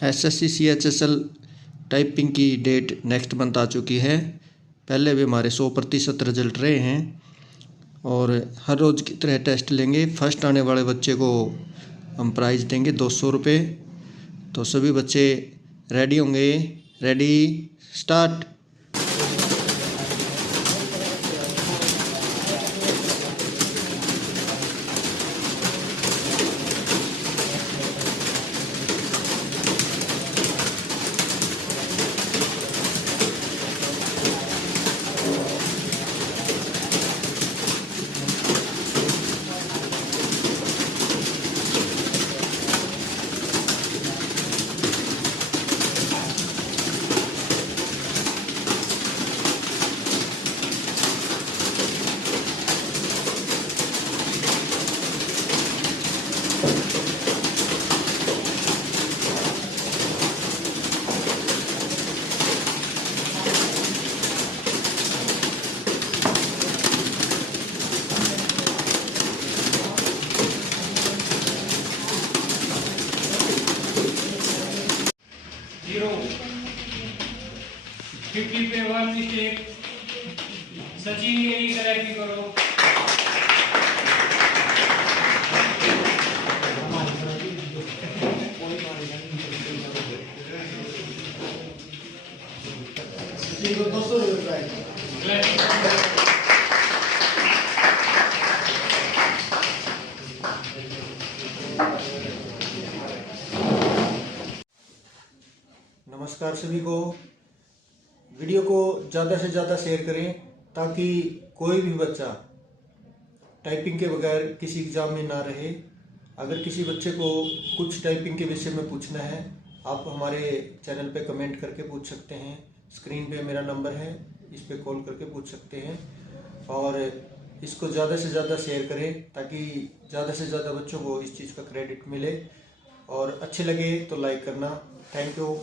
SSC CHSL typing की date next month आ चुकी है। पहले भी हमारे 100% रिजल्ट रहे हैं और हर रोज़ की तरह टेस्ट लेंगे। फर्स्ट आने वाले बच्चे को हम प्राइज़ देंगे 200 रुपये। तो सभी बच्चे रेडी होंगे। Ready start. जीरो 50 पे 1 मिस्टेक। सचिन यही करेक्ट करो। नमस्कार सभी को। वीडियो को ज़्यादा से ज़्यादा शेयर करें ताकि कोई भी बच्चा टाइपिंग के बगैर किसी एग्ज़ाम में ना रहे। अगर किसी बच्चे को कुछ टाइपिंग के विषय में पूछना है, आप हमारे चैनल पे कमेंट करके पूछ सकते हैं। स्क्रीन पे मेरा नंबर है, इस पे कॉल करके पूछ सकते हैं। और इसको ज़्यादा से ज़्यादा शेयर करें ताकि ज़्यादा से ज़्यादा बच्चों को इस चीज़ का क्रेडिट मिले। और अच्छे लगे तो लाइक करना। Thank you.